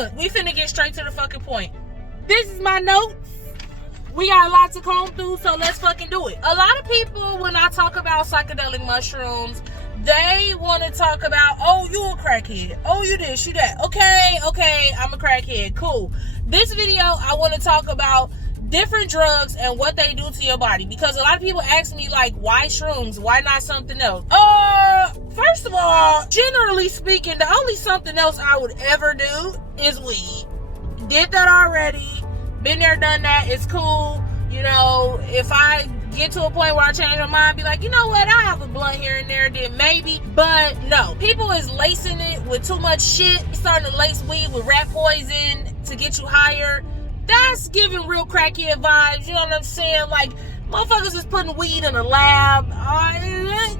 look, we finna get straight to the fucking point. This is my notes. We got a lot to comb through, so let's fucking do it. A lot of people, when I talk about psychedelic mushrooms, they want to talk about, oh, you a crackhead. Oh, you this, you that. Okay, I'm a crackhead. Cool. This video, I want to talk about different drugs and what they do to your body. Because a lot of people ask me, like, why shrooms? Why not something else? First of all, generally speaking, the only something else I would ever do is weed. Did that already. Been there, done that. It's cool. You know, if I get to a point where I change my mind, be like, you know what, I have a blunt here and there, then maybe. But no, people is lacing it with too much shit. Starting to lace weed with rat poison to get you higher. That's giving real crackhead vibes. You know what I'm saying? Like, motherfuckers is putting weed in a lab.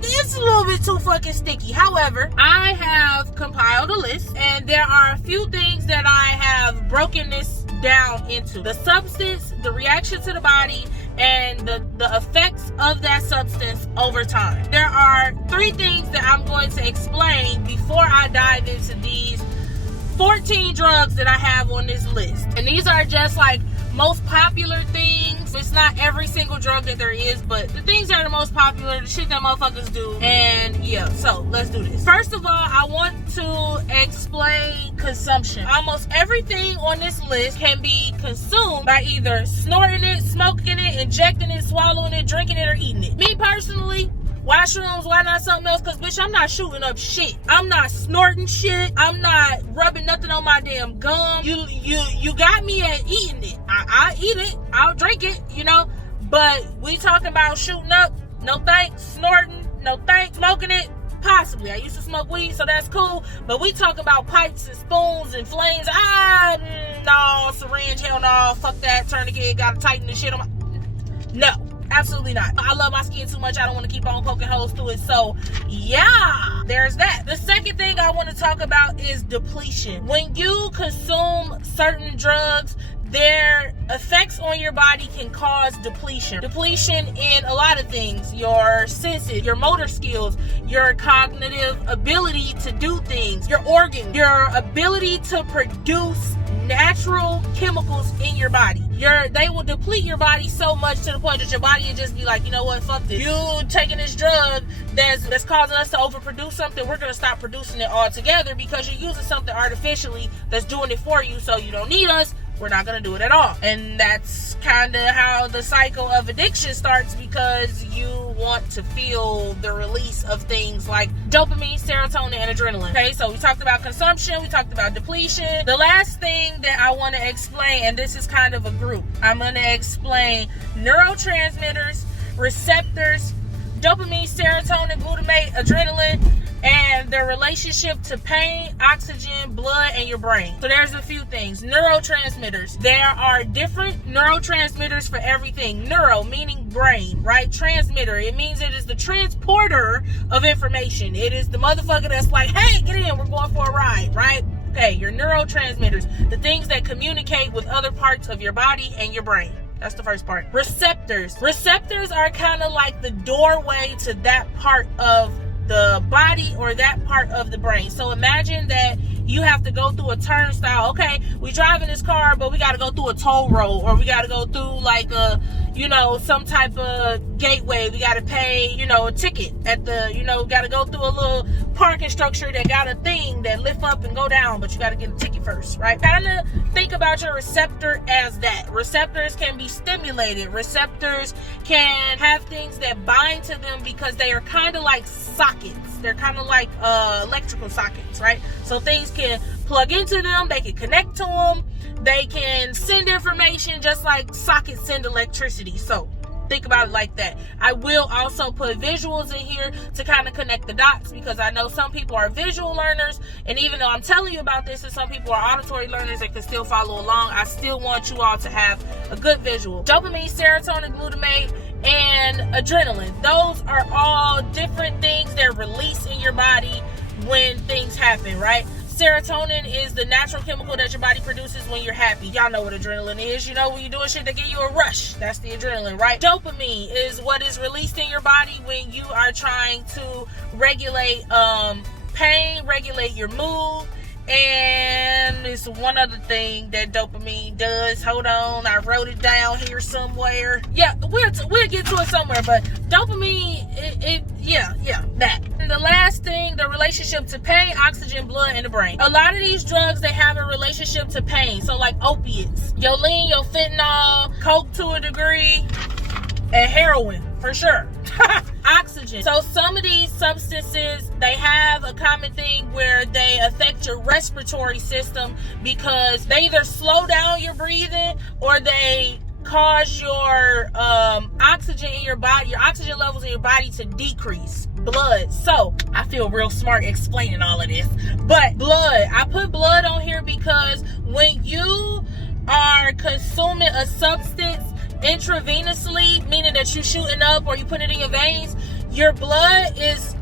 It's a little bit too fucking sticky. However, I have compiled a list, and there are a few things that I have broken this down into: the substance, the reaction to the body, and the effects of that substance over time. There are 3 things that I'm going to explain before I dive into these 14 drugs that I have on this list. And these are just like most popular things. It's not every single drug that there is, but the things that are the most popular, the shit that motherfuckers do. And yeah, so let's do this. First of all, I want to explain consumption. Almost everything on this list can be consumed by either snorting it, smoking it, injecting it, swallowing it, drinking it, or eating it. Me personally, why shrooms? Why not something else? Because, bitch, I'm not shooting up shit. I'm not snorting shit. I'm not rubbing nothing on my damn gum. You got me at eating it. I eat it. I'll drink it, you know. But we talking about shooting up? No thanks. Snorting? No thanks. Smoking it? Possibly. I used to smoke weed, so that's cool. But we talk about pipes and spoons and flames. No. Syringe, hell no. Fuck that. Tourniquet. Gotta tighten the shit on my... No. Absolutely not. I love my skin too much. I don't want to keep on poking holes through it. So, yeah, there's that. The second thing I want to talk about is depletion. When you consume certain drugs, their effects on your body can cause depletion. Depletion in a lot of things: your senses, your motor skills, your cognitive ability to do things, your organs, your ability to produce natural chemicals in your body. They will deplete your body so much to the point that your body will just be like, you know what, fuck this. You taking this drug that's causing us to overproduce something, we're going to stop producing it altogether because you're using something artificially that's doing it for you, so you don't need us. We're not going to do it at all. And that's kind of how the cycle of addiction starts, because you want to feel the release of things like dopamine, serotonin, and adrenaline. Okay, so we talked about consumption, we talked about depletion. The last thing that I want to explain, and this is kind of a group, I'm going to explain neurotransmitters, receptors, dopamine, serotonin, glutamate, adrenaline, and their relationship to pain, oxygen, blood, and your brain. So there's a few things. Neurotransmitters. There are different neurotransmitters for everything. Neuro meaning brain, right? Transmitter, it means it is the transporter of information. It is the motherfucker that's like, hey, get in, we're going for a ride, right? Okay, your neurotransmitters, the things that communicate with other parts of your body and your brain. That's the first part. Receptors. Receptors are kind of like the doorway to that part of the body or that part of the brain. So imagine that you have to go through a turnstile. Okay, we drive in this car, but we got to go through a toll road, or we got to go through like a, you know, some type of gateway. We got to pay, you know, a ticket at the, you know, got to go through a little parking structure that got a thing that lift up and go down, but you got to get a ticket first, right? Kind of think about your receptor as that. Receptors can be stimulated. Receptors can have things that bind to them because they are kind of like sockets. They're kind of like electrical sockets, right? So things can plug into them, they can connect to them, they can send information just like sockets send electricity. So think about it like that. I will also put visuals in here to kind of connect the dots, because I know some people are visual learners, and even though I'm telling you about this and some people are auditory learners that can still follow along, I still want you all to have a good visual. Dopamine, serotonin, glutamate, and adrenaline. Those are all different things that release in your body when things happen, right? Serotonin is the natural chemical that your body produces when you're happy. Y'all know what adrenaline is. You know, when you're doing shit that give you a rush. That's the adrenaline, right? Dopamine is what is released in your body when you are trying to regulate pain, regulate your mood, and noticed one other thing that dopamine does. Hold on, I wrote it down here somewhere. Yeah, we'll get to it somewhere, but dopamine, that. And the last thing, the relationship to pain, oxygen, blood, and the brain. A lot of these drugs, they have a relationship to pain. So like opiates, your lean, your fentanyl, coke to a degree, and heroin, for sure. Oxygen. So some of these substances, they have a common thing where they affect your respiratory system because they either slow down your breathing or they cause your oxygen in your body, your oxygen levels in your body to decrease. Blood. So I feel real smart explaining all of this. But blood, I put blood on here because when you are consuming a substance intravenously, meaning that you're shooting up or you put it in your veins, your blood is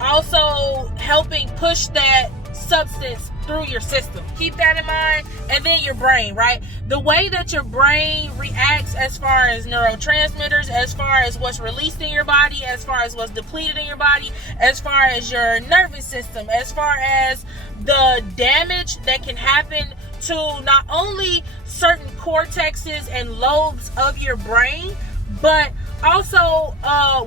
also helping push that substance through your system. Keep that in mind. And then your brain, right? The way that your brain reacts as far as neurotransmitters, as far as what's released in your body, as far as what's depleted in your body, as far as your nervous system, as far as the damage that can happen to not only certain cortexes and lobes of your brain, but also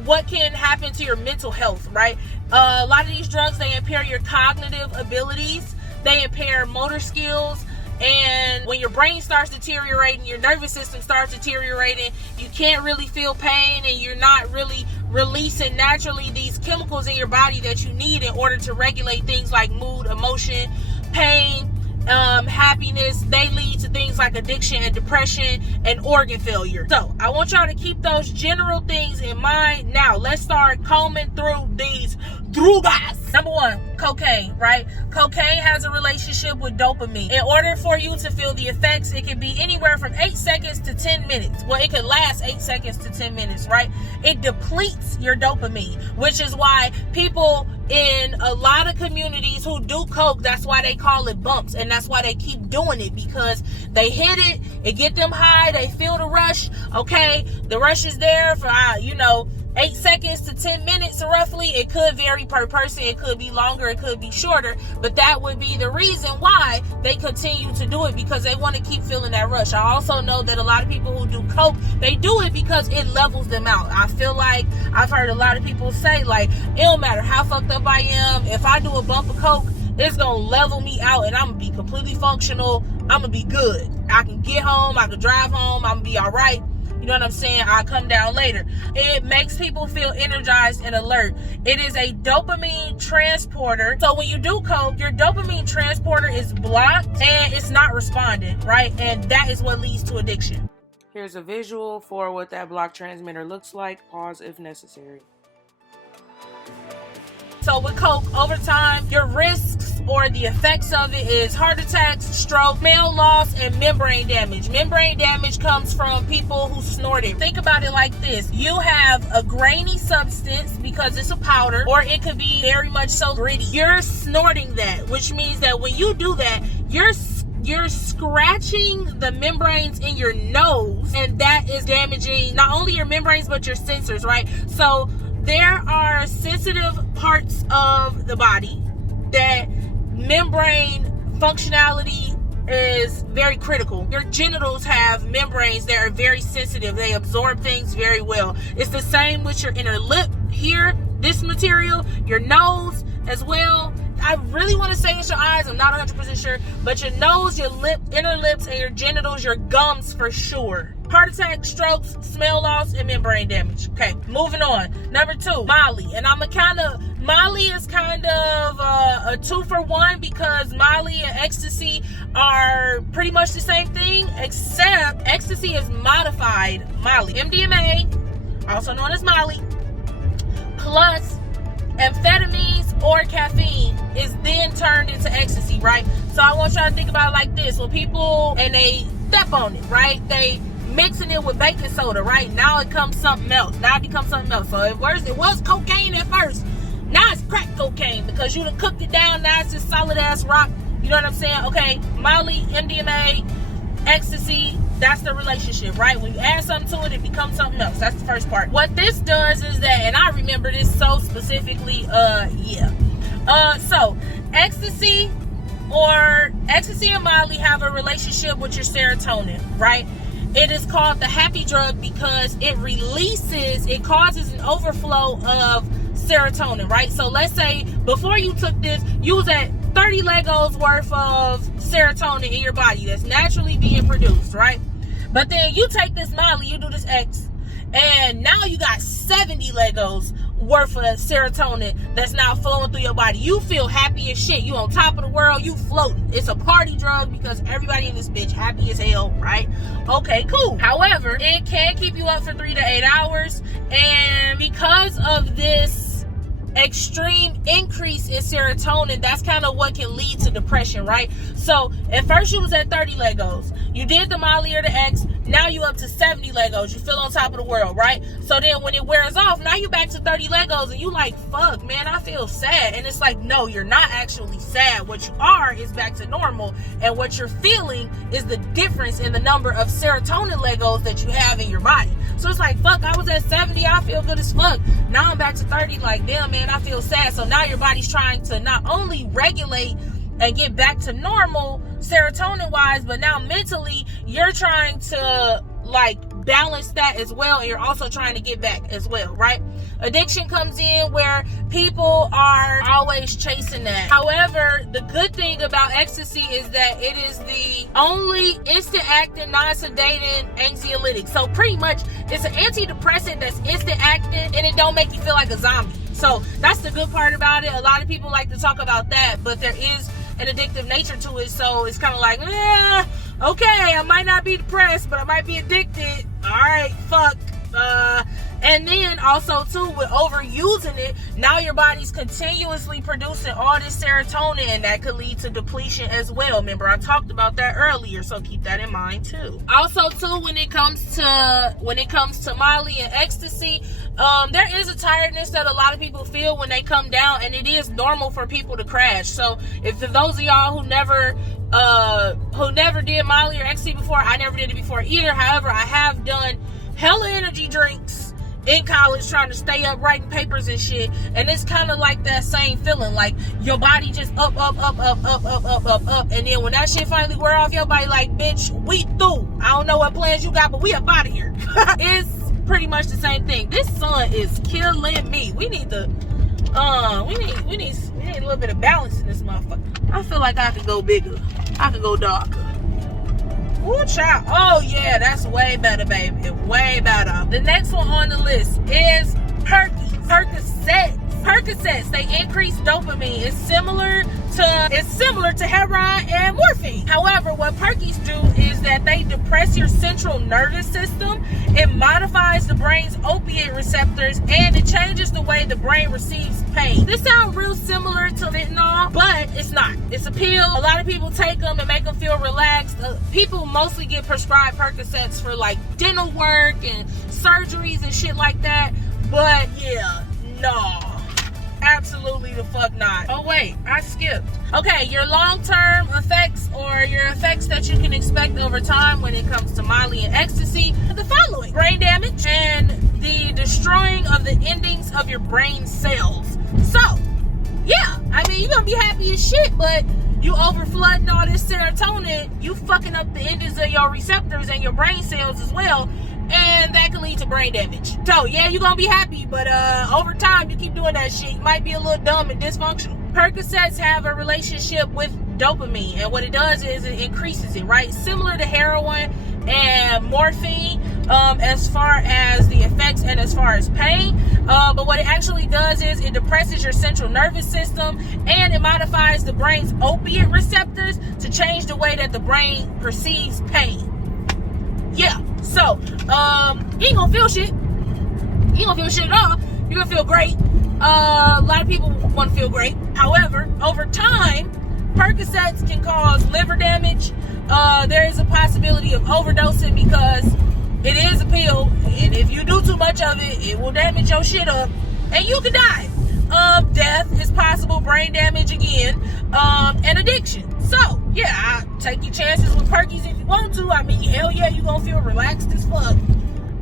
what can happen to your mental health, right? A lot of these drugs, they impair your cognitive abilities, they impair motor skills, and when your brain starts deteriorating, your nervous system starts deteriorating, you can't really feel pain and you're not really releasing naturally these chemicals in your body that you need in order to regulate things like mood, emotion, pain, happiness. They lead to things like addiction and depression and organ failure. So I want y'all to keep those general things in mind. Now let's start combing through these drugas. Number one, cocaine, right? Cocaine has a relationship with dopamine. In order for you to feel the effects, it can be anywhere from 8 seconds to 10 minutes. Well, it can last 8 seconds to 10 minutes, right? It depletes your dopamine, which is why people in a lot of communities who do coke, that's why they call it bumps, and that's why they keep doing it, because they hit it, it get them high, they feel the rush. Okay, the rush is there for 8 seconds to 10 minutes roughly. It could vary per person, it could be longer, it could be shorter, but that would be the reason why they continue to do it, because they want to keep feeling that rush. I also know that a lot of people who do coke, they do it because it levels them out. I feel like I've heard a lot of people say, like, it don't matter how fucked up I am, if I do a bump of coke, it's gonna level me out and I'm gonna be completely functional. I'm gonna be good. I can get home, I can drive home, I'm gonna be all right. You know what I'm saying? I'll come down later. It makes people feel energized and alert. It is a dopamine transporter. So when you do coke, your dopamine transporter is blocked and it's not responding, right? And that is what leads to addiction. Here's a visual for what that block transmitter looks like. Pause if necessary. So with coke, over time, your risks or the effects of it is heart attacks, stroke, smell loss, and membrane damage. Membrane damage comes from people who snort it. Think about it like this. You have a grainy substance because it's a powder, or it could be very much so gritty. You're snorting that, which means that when you do that, you're scratching the membranes in your nose, and that is damaging not only your membranes, but your sensors, right? So there are sensitive parts of the body that membrane functionality is very critical. Your genitals have membranes that are very sensitive. They absorb things very well. It's the same with your inner lip here, this material, your nose as well. I really want to say it's your eyes, I'm not 100% sure, but your nose, your lip, inner lips, and your genitals, your gums for sure. Heart attack, strokes, smell loss, and membrane damage. Okay, moving on. Number 2, Molly. And Molly is kind of a 2-for-1, because Molly and ecstasy are pretty much the same thing, except ecstasy is modified Molly. MDMA, also known as Molly, plus amphetamines or caffeine is then turned into ecstasy, right? So I want y'all to think about it like this. When people, and they step on it, right? They mixing it with baking soda, right? Now it becomes something else. So it was cocaine at first. Now it's crack cocaine, because you done cooked it down. Now it's just solid ass rock. You know what I'm saying? Okay, Molly, MDMA, ecstasy, that's the relationship, right? When you add something to it, it becomes something else. That's the first part. What this does is that, and I remember this so specifically, so ecstasy or Ecstasy and Molly have a relationship with your serotonin, right? It is called the happy drug because it causes an overflow of serotonin, right? So let's say before you took this, you was at 30 Legos worth of serotonin in your body that's naturally being produced, right? But then you take this Molly, you do this X, and now you got 70 Legos worth of serotonin that's now flowing through your body. You feel happy as shit. You on top of the world. You floating. It's a party drug because everybody in this bitch happy as hell, right? Okay, cool. However, it can keep you up for 3 to 8 hours, and because of this extreme increase in serotonin, that's kind of what can lead to depression, right? So at first you was at 30 Legos, you did the Molly or the X, now you up to 70 Legos, you feel on top of the world, right? So then when it wears off, now you back to 30 Legos and you like, fuck man, I feel sad. And it's like, no, you're not actually sad. What you are is back to normal, and what you're feeling is the difference in the number of serotonin Legos that you have in your body. So it's like, fuck, I was at 70, I feel good as fuck. Now I'm back to 30, like, damn, man, I feel sad. So now your body's trying to not only regulate and get back to normal serotonin-wise, but now mentally, you're trying to, like, balance that as well, and you're also trying to get back as well, right? Addiction comes in where people are always chasing that. However, the good thing about ecstasy is that it is the only instant-acting, non-sedating anxiolytic. So pretty much, it's an antidepressant that's instant-acting, and it don't make you feel like a zombie. So that's the good part about it. A lot of people like to talk about that, but there is an addictive nature to it. So it's kind of like, okay, I might not be depressed, but I might be addicted. All right, fuck. And then also too, with overusing it, now your body's continuously producing all this serotonin, and that could lead to depletion as well. Remember, I talked about that earlier, so keep that in mind too. Also too, when it comes to Molly and ecstasy, there is a tiredness that a lot of people feel when they come down, and it is normal for people to crash. So if for those of y'all who never did Molly or ecstasy before, I never did it before either. However, I have done hella energy drinks in college trying to stay up writing papers and shit, and it's kind of like that same feeling, like your body just up, and then when that shit finally wear off, your body like, bitch, we through. I don't know what plans you got, but we up out of here. It's pretty much the same thing. This sun is killing me. We need a little bit of balance in this motherfucker. I feel like I could go bigger. I could go darker. Ooh, child. Oh, yeah, that's way better, baby. Way better. The next one on the list is Percocets. They increase dopamine. It's similar to heroin and morphine. However, what Perkies do is that they depress your central nervous system. It modifies the brain's opiate receptors, and it changes the way the brain receives pain. This sounds real similar to fentanyl, but it's not. It's a pill. A lot of people take them and make them feel relaxed. People mostly get prescribed Percocets for like dental work and surgeries and shit like that. But yeah, no. Absolutely the fuck not. Oh wait, I skipped. Okay, your long-term effects, or your effects that you can expect over time when it comes to Molly and ecstasy, are the following: brain damage and the destroying of the endings of your brain cells. So, yeah, I mean, you're gonna be happy as shit, but you overflooding all this serotonin, you fucking up the endings of your receptors and your brain cells as well, and that can lead to brain damage. So yeah, you're gonna be happy, but over time, you keep doing that shit, you might be a little dumb and dysfunctional. Percocets have a relationship with dopamine, and what it does is it increases it, right? Similar to heroin and morphine, as far as the effects and as far as pain. But what it actually does is it depresses your central nervous system, and it modifies the brain's opiate receptors to change the way that the brain perceives pain. Yeah, so you ain't gonna feel shit. You ain't gonna feel shit at all. You're gonna feel great. A lot of people want to feel great. However, over time, Percocets can cause liver damage. There is a possibility of overdosing because it is a pill, and if you do too much of it, it will damage your shit up, and you can die. Death is possible, brain damage again, and addiction. So, yeah, take your chances with Perkies if you want to. I mean, hell yeah, you're gonna feel relaxed as fuck.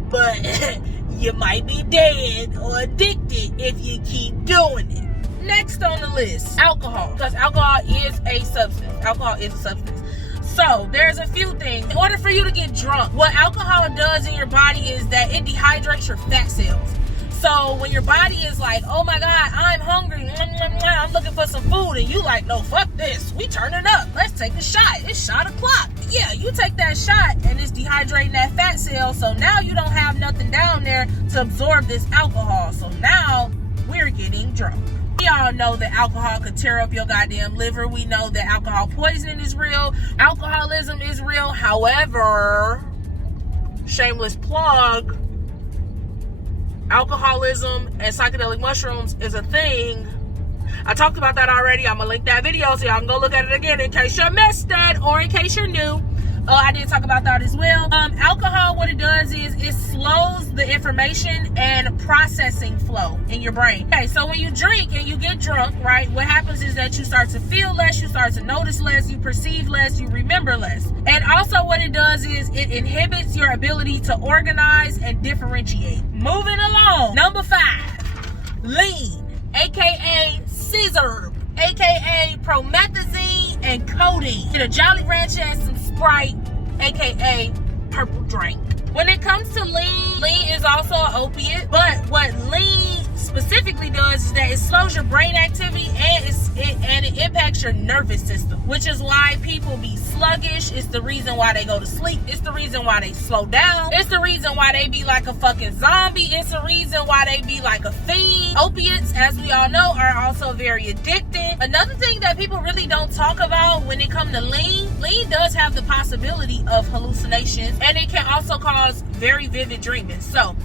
But you might be dead or addicted if you keep doing it. Next on the list, alcohol, because alcohol is a substance. Alcohol is a substance. So there's a few things. In order for you to get drunk, what alcohol does in your body is that it dehydrates your fat cells. So when your body is like, oh my God, I'm hungry, I'm looking for some food, and you like, no, fuck this, we turning up, let's take a shot, it's shot o'clock. Yeah, you take that shot and it's dehydrating that fat cell, so now you don't have nothing down there to absorb this alcohol. So now we're getting drunk. We all know that alcohol could tear up your goddamn liver. We know that alcohol poisoning is real. Alcoholism is real. However, shameless plug, alcoholism and psychedelic mushrooms is a thing. I talked about that already. I'm gonna link that video so y'all can go look at it again in case you missed it or in case you're new. I did talk about that as well. Alcohol, what it does is it slows the information and processing flow in your brain. Okay, so when you drink and you get drunk, right, what happens is that you start to feel less, you start to notice less, you perceive less, you remember less. And also what it does is it inhibits your ability to organize and differentiate. Moving along, number 5, lean, aka scissor, aka promethazine and codeine. Get a Jolly Rancher and some Sprite, aka purple drink. When it comes to lean is also an opiate, but what lean specifically does is that it slows your brain activity and it impacts your nervous system, which is why people be sluggish. It's the reason why they go to sleep. It's the reason why they slow down. It's the reason why they be like a fucking zombie. It's the reason why they be like a fiend. Opiates, as we all know, are also very addicting. Another thing that people really don't talk about when it comes to lean does have the possibility of hallucinations, and it can also cause very vivid dreaming. So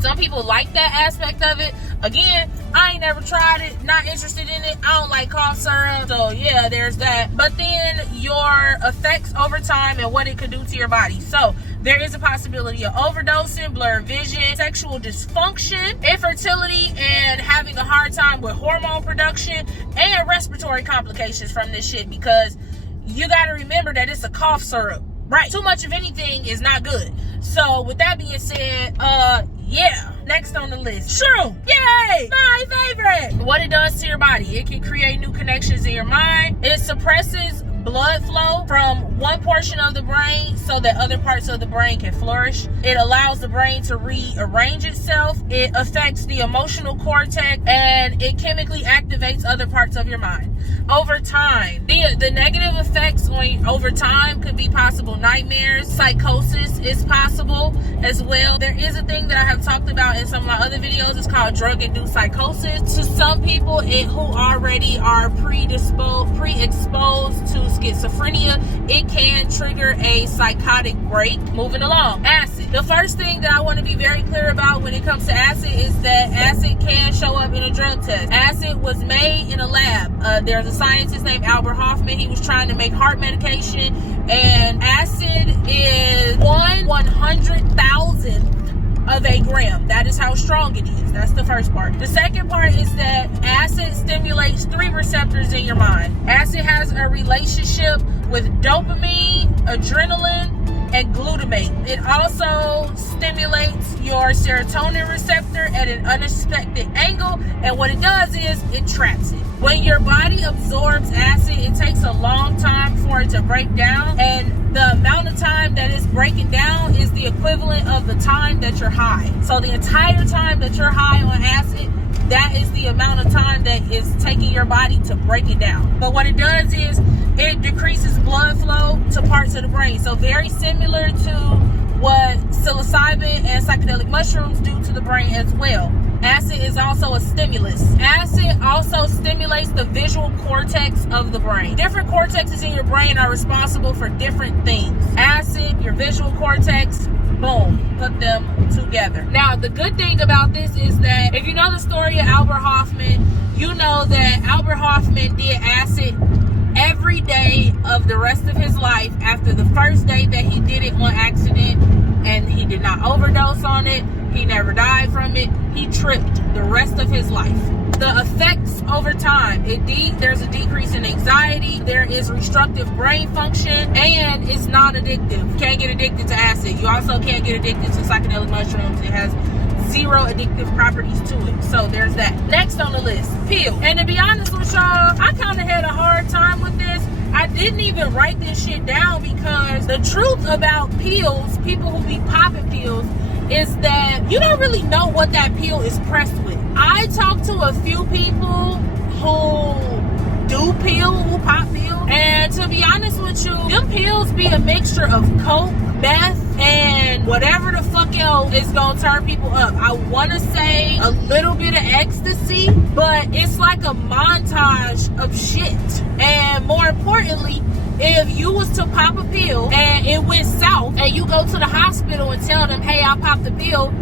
some people like that aspect of it. Again, I ain't never tried it, not interested in it. I don't like cough syrup, so yeah, there's that. But then your effects over time and what it could do to your body. So there is a possibility of overdosing, blurred vision, sexual dysfunction, infertility, and having a hard time with hormone production and respiratory complications from this shit, because you got to remember that it's a cough syrup, right? Too much of anything is not good. So with that being said, yeah, next on the list, shroom. Yay, my favorite. What it does to your body, it can create new connections in your mind. It suppresses blood flow from one portion of the brain so that other parts of the brain can flourish. It allows the brain to rearrange itself. It affects the emotional cortex, and it chemically activates other parts of your mind. Over time, the negative effects over time could be possible nightmares. Psychosis is possible as well. There is a thing that I have talked about in some of my other videos. It's called drug-induced psychosis. To some people who already are pre-exposed to schizophrenia, it can trigger a psychotic break. Moving along, acid. The first thing that I want to be very clear about when it comes to acid is that acid can show up in a drug test. Acid was made in a lab. There's a scientist named Albert Hoffman. He was trying to make heart medication, and acid is 1/100,000th of a gram. That is how strong it is. That's the first part. The second part is that acid stimulates 3 receptors in your mind. Acid has a relationship with dopamine, adrenaline, and glutamate. It also stimulates your serotonin receptor at an unexpected angle, and what it does is it traps it. When your body absorbs acid, it takes a long time for it to break down, and the amount of time that it's breaking down is the equivalent of the time that you're high. So the entire time that you're high on acid, that is the amount of time that is taking your body to break it down. But what it does is it decreases blood flow to parts of the brain. So very similar to what psilocybin and psychedelic mushrooms do to the brain as well. Acid is also a stimulus. Acid also stimulates the visual cortex of the brain. Different cortexes in your brain are responsible for different things. Acid, your visual cortex, boom, put them together. Now, the good thing about this is that if you know the story of Albert Hoffman, you know that Albert Hoffman did acid every day of the rest of his life. After the first day that he did it on accident, and he did not overdose on it, he never died from it, he tripped the rest of his life. The effects over time, there's a decrease in anxiety, there is restrictive brain function, and it's non-addictive. You can't get addicted to acid. You also can't get addicted to psychedelic mushrooms. It has zero addictive properties to it. So there's that. Next on the list, pill. And to be honest with y'all, I kind of had a hard time with this. I didn't even write this shit down because the truth about pills, people who be popping pills, is that you don't really know what that pill is pressed with. I talked to a few people who who pop pills, and to be honest with you, them pills be a mixture of coke, meth, and whatever the fuck else is gonna turn people up. I want to say a little bit of ecstasy, but it's like a montage of shit. And more importantly, if you was to pop a pill and it went south and you go to the hospital and tell them, hey, I popped the pill,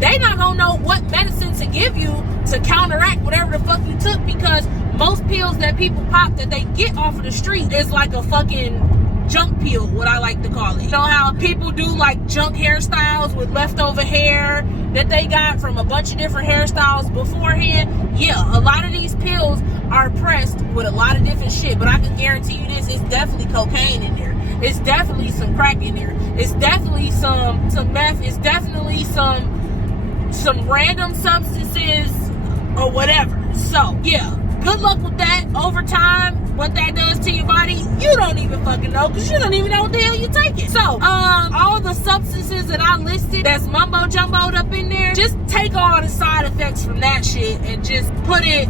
they not gonna know what medicine to give you to counteract whatever the fuck you took, because most pills that people pop that they get off of the street is like a fucking junk pill, what I like to call it. You know how people do like junk hairstyles with leftover hair that they got from a bunch of different hairstyles beforehand? Yeah, a lot of these pills are pressed with a lot of different shit, but I can guarantee you this, it's definitely cocaine in there. It's definitely some crack in there. It's definitely some meth. It's definitely some random substances or whatever. So yeah, good luck with that. Over time, what that does to your body, you don't even fucking know, because you don't even know what the hell you're taking. So all the substances that I listed that's mumbo jumboed up in there, just take all the side effects from that shit and just put it,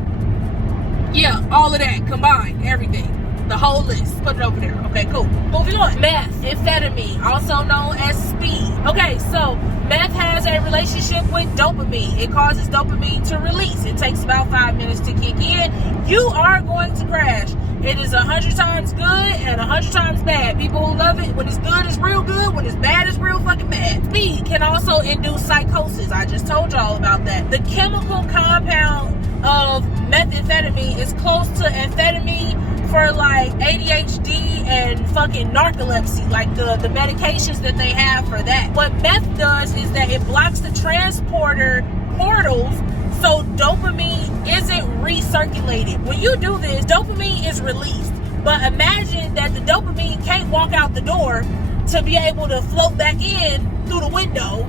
yeah, all of that combined, everything, the whole list, put it over there. Okay, cool. Moving on. Methamphetamine, also known as speed. Okay, so meth has a relationship with dopamine. It causes dopamine to release. It takes about 5 minutes to kick in. You are going to crash. It is 100 times good and 100 times bad. People who love it, when it's good, it's real good. When it's bad, it's real fucking bad. Speed can also induce psychosis. I just told y'all about that. The chemical compound of methamphetamine is close to amphetamine for like ADHD and fucking narcolepsy, like the medications that they have for that. What meth does is that it blocks the transporter portals, so dopamine isn't recirculated. When you do this, dopamine is released. But imagine that the dopamine can't walk out the door to be able to float back in through the window,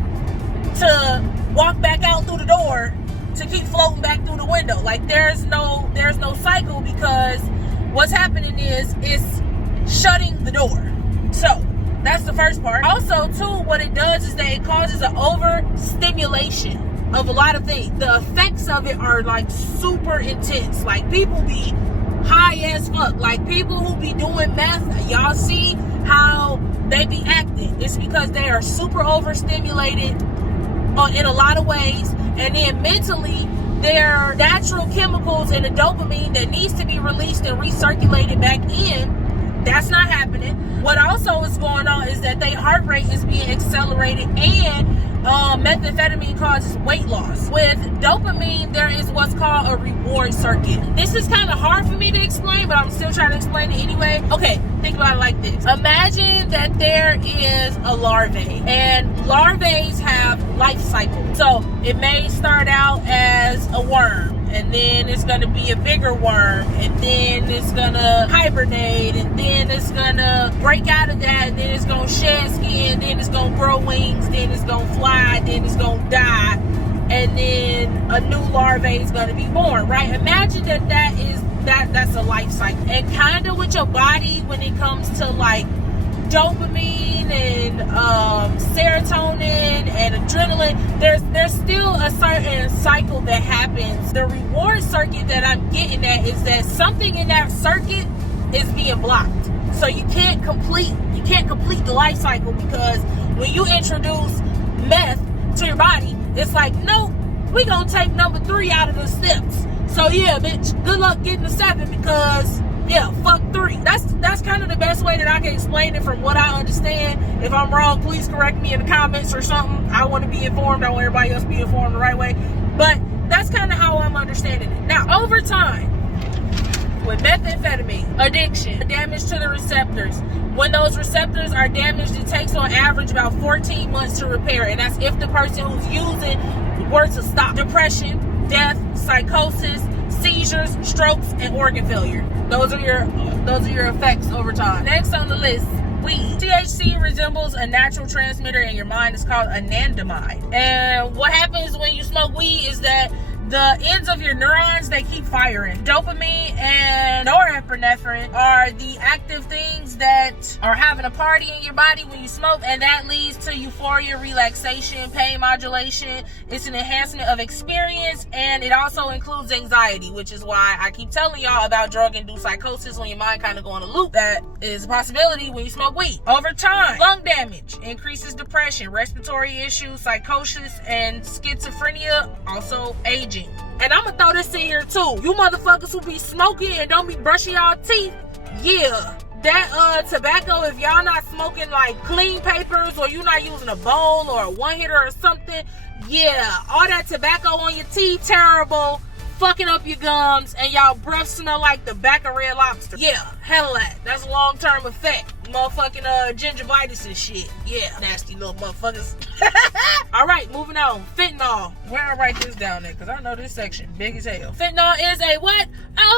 to walk back out through the door, to keep floating back through the window. Like there's no cycle, because what's happening is it's shutting the door. So that's the first part. Also too, what it does is that it causes an overstimulation of a lot of things. The effects of it are like super intense. Like people be high as fuck. Like people who be doing meth, y'all see how they be acting. It's because they are super overstimulated in a lot of ways, and then mentally their natural chemicals and the dopamine that needs to be released and recirculated back in, that's not happening. What also is going on is that their heart rate is being accelerated, and methamphetamine causes weight loss. With dopamine, there is what's called a reward circuit. This is kind of hard for me to explain, but I'm still trying to explain it anyway. Okay, think about it like this. Imagine that there is a larvae, and larvae have life cycles. So it may start out as a worm, and then it's going to be a bigger worm, and then it's going to hibernate, and then it's going to break out of that, and then it's going to shed skin, then it's going to grow wings, then it's going to fly, then it's going to die, and then a new larvae is going to be born, right? Imagine that's a life cycle. And kind of with your body, when it comes to like dopamine and serotonin and adrenaline, there's still a certain cycle that happens. The reward circuit that I'm getting at is that something in that circuit is being blocked. So you can't complete the life cycle, because when you introduce meth to your body, it's like, nope, we gonna take number 3 out of the steps. So yeah, bitch, good luck getting to 7, because yeah, fuck 3. That's kind of the best way that I can explain it from what I understand. If I'm wrong, please correct me in the comments or something. I want to be informed. I want everybody else to be informed the right way. But that's kind of how I'm understanding it. Now, over time, with methamphetamine addiction, damage to the receptors. When those receptors are damaged, it takes on average about 14 months to repair. And that's if the person who's using were to stop. Depression, death, psychosis, seizures, strokes, and organ failure. Those are your effects over time. Next on the list, weed. THC resembles a natural transmitter in your mind. It's called anandamide. And what happens when you smoke weed is that the ends of your neurons, they keep firing. Dopamine and norepinephrine are the active things that are having a party in your body when you smoke, and that leads to euphoria, relaxation, pain modulation. It's an enhancement of experience, and it also includes anxiety, which is why I keep telling y'all about drug-induced psychosis when your mind kind of go on a loop. That is a possibility when you smoke weed. Over time, lung damage increases depression, respiratory issues, psychosis, and schizophrenia, also aging. And I'm gonna throw this in here too. You motherfuckers who be smoking and don't be brushing y'all teeth, yeah, that tobacco, if y'all not smoking like clean papers, or you not using a bowl or a one hitter or something, yeah, all that tobacco on your teeth, terrible, fucking up your gums, and y'all breath smell like the back of Red Lobster. Yeah, hell that. That's a long-term effect. Motherfucking gingivitis and shit. Yeah, nasty little motherfuckers. All right, moving on. Fentanyl. Where I write this down there, because I know this section big as hell. Fentanyl is a what?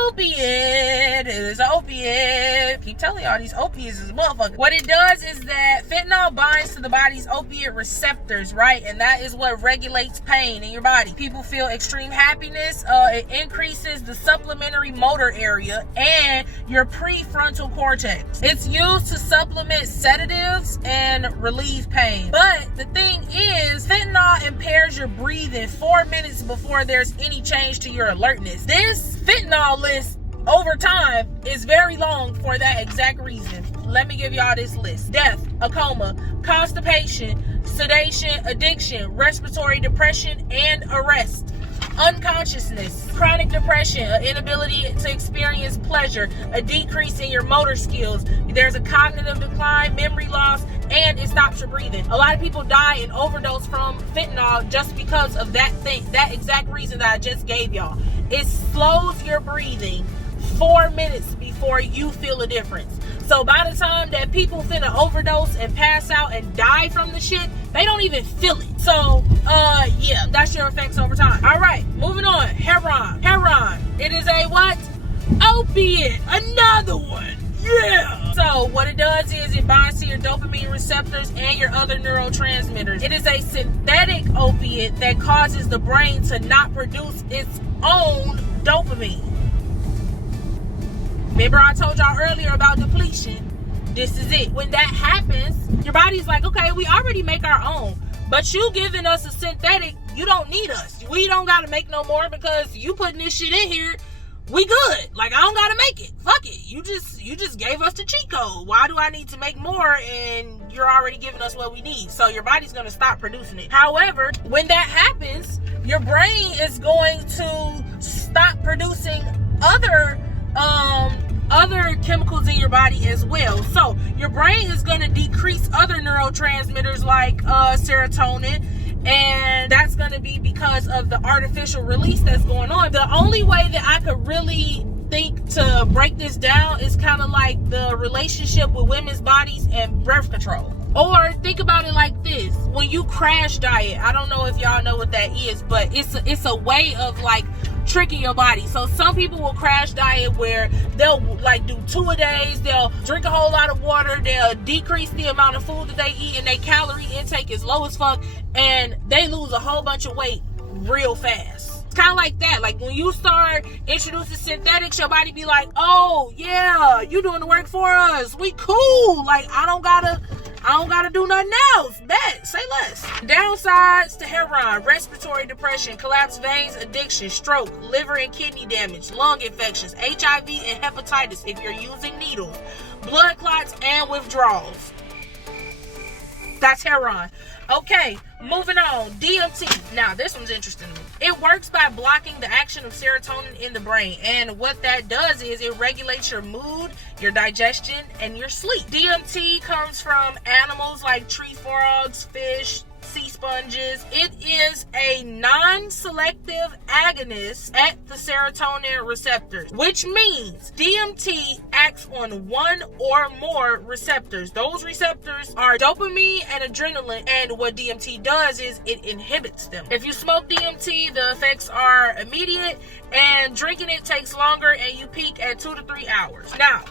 Opiate. It is an opiate. Keep telling y'all these opiates is a motherfucker. What it does is that fentanyl binds to the body's opiate receptors, right? And that is what regulates pain in your body. People feel extreme happiness. It increases the supplementary motor area and your prefrontal cortex. It's used to supplement sedatives and relieve pain. But the thing is, fentanyl impairs your breathing 4 minutes before there's any change to your alertness. This fentanyl list over time is very long for that exact reason. Let me give y'all this list. Death, a coma, constipation, sedation, addiction, respiratory depression, and arrest. Unconsciousness, chronic depression, an inability to experience pleasure, a decrease in your motor skills, there's a cognitive decline, memory loss, and it stops your breathing. A lot of people die and overdose from fentanyl just because of that thing, that exact reason that I just gave y'all. It slows your breathing 4 minutes before you feel a difference. So by the time that people finna overdose and pass out and die from the shit, they don't even feel it. So, yeah, that's your effects over time. All right, moving on. Heroin. Heroin. It is a what? Opiate. Another one. Yeah. So what it does is it binds to your dopamine receptors and your other neurotransmitters. It is a synthetic opiate that causes the brain to not produce its own dopamine. Remember I told y'all earlier about depletion? This is it. When that happens, your body's like, okay, we already make our own, but you giving us a synthetic, you don't need us. We don't gotta make no more because you putting this shit in here. We good. Like, I don't gotta make it. Fuck it. You just gave us the cheat code. Why do I need to make more and you're already giving us what we need? So your body's gonna stop producing it. However, when that happens, your brain is going to stop producing other chemicals in your body as well. So your brain is going to decrease other neurotransmitters like serotonin, and that's going to be because of the artificial release that's going on. The only way that I could really think to break this down is kind of like the relationship with women's bodies and birth control. Or think about it like this: when you crash diet, I don't know if y'all know what that is, but it's a way of like tricking your body. So some people will crash diet where they'll like do 2 a days, they'll drink a whole lot of water, they'll decrease the amount of food that they eat, and their calorie intake is low as fuck, and they lose a whole bunch of weight real fast. It's kind of like that. Like when you start introducing synthetics, your body be like, oh yeah, you doing the work for us, we cool, like I don't gotta do nothing else. Bet, say less. Downsides to heroin: respiratory depression, collapsed veins, addiction, stroke, liver and kidney damage, lung infections, HIV and hepatitis if you're using needles, blood clots, and withdrawals. That's heroin. Okay, moving on. DMT. Now, this one's interesting to me. It works by blocking the action of serotonin in the brain. And what that does is it regulates your mood, your digestion, and your sleep. DMT comes from animals like tree frogs, fish, sea sponges. It is a non-selective agonist at the serotonin receptors, which means DMT acts on one or more receptors. Those receptors are dopamine and adrenaline, and what DMT does is it inhibits them. If you smoke DMT, the effects are immediate, and drinking it takes longer, and you peak at 2 to 3 hours. Now,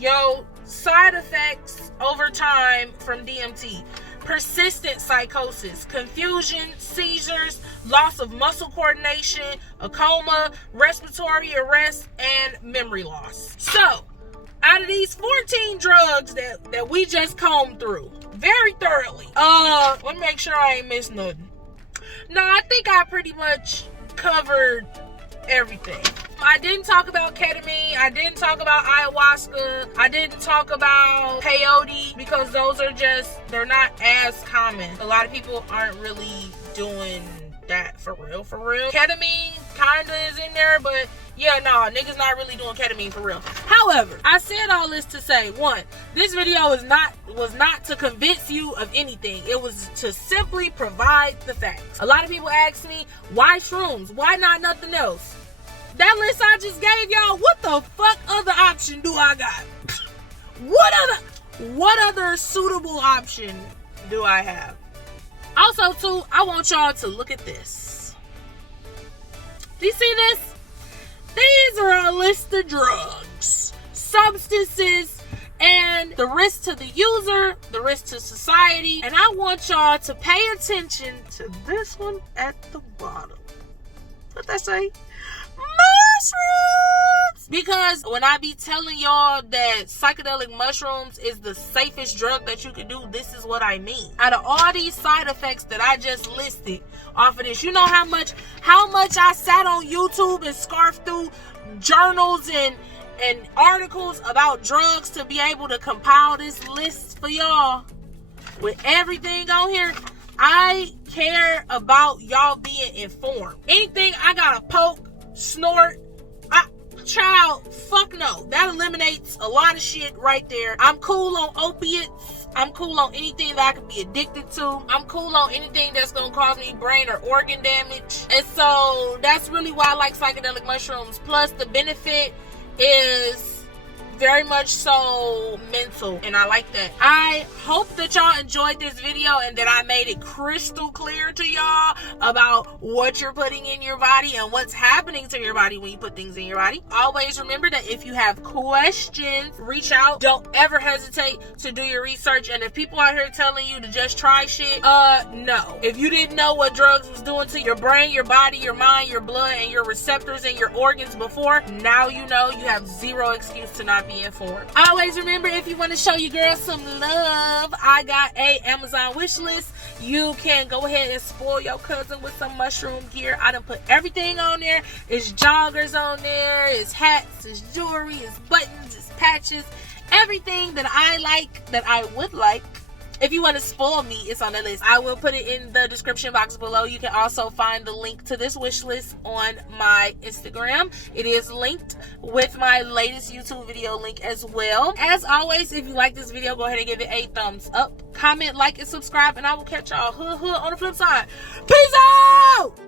yo side effects over time from DMT: persistent psychosis, confusion, seizures, loss of muscle coordination, a coma, respiratory arrest, and memory loss. So, out of these 14 drugs that we just combed through very thoroughly, let me make sure I ain't missed nothing. No, I think I pretty much covered everything. I didn't talk about ketamine. I didn't talk about ayahuasca. I didn't talk about peyote because those are they're not as common. A lot of people aren't really doing that for real. Ketamine kinda is in there, but yeah, nah, niggas not really doing ketamine for real. However, I said all this to say, one, this video was not to convince you of anything. It was to simply provide the facts. A lot of people ask me, why shrooms? Why not nothing else? That list I just gave y'all, what the fuck other option do I got? What other suitable option do I have? Also, too, I want y'all to look at this. Do you see this? These are a list of drugs, substances, and the risk to the user, the risk to society. And I want y'all to pay attention to this one at the bottom. What that say? Mushrooms! Because when I be telling y'all that psychedelic mushrooms is the safest drug that you can do, this is what I mean. Out of all these side effects that I just listed off of this, you know how much I sat on YouTube and scarfed through journals and articles about drugs to be able to compile this list for y'all with everything on here. I care about y'all being informed. Anything I gotta poke, snort, child, fuck no. That eliminates a lot of shit right there. I'm cool on opiates. I'm cool on anything that I can be addicted to. I'm cool on anything that's gonna cause me brain or organ damage. And so that's really why I like psychedelic mushrooms. Plus the benefit is very much so mental, and I like that. I hope that y'all enjoyed this video and that I made it crystal clear to y'all about what you're putting in your body and what's happening to your body when you put things in your body. Always remember that if you have questions, reach out. Don't ever hesitate to do your research. And if people out here telling you to just try shit, no. If you didn't know what drugs was doing to your brain, your body, your mind, your blood, and your receptors and your organs before, now you know. You have zero excuse to not be informed. Always remember, if you want to show your girl some love, I got a Amazon wish list. You can go ahead and spoil your cousin with some mushroom gear. I done put everything on there. It's joggers on there, it's hats, it's jewelry, it's buttons, it's patches, everything that I like, that I would like. If you want to spoil me, it's on the list. I will put it in the description box below. You can also find the link to this wish list on my Instagram. It is linked with my latest YouTube video link as well. As always, if you like this video, go ahead and give it a thumbs up. Comment, like, and subscribe, and I will catch y'all on the flip side. Peace out!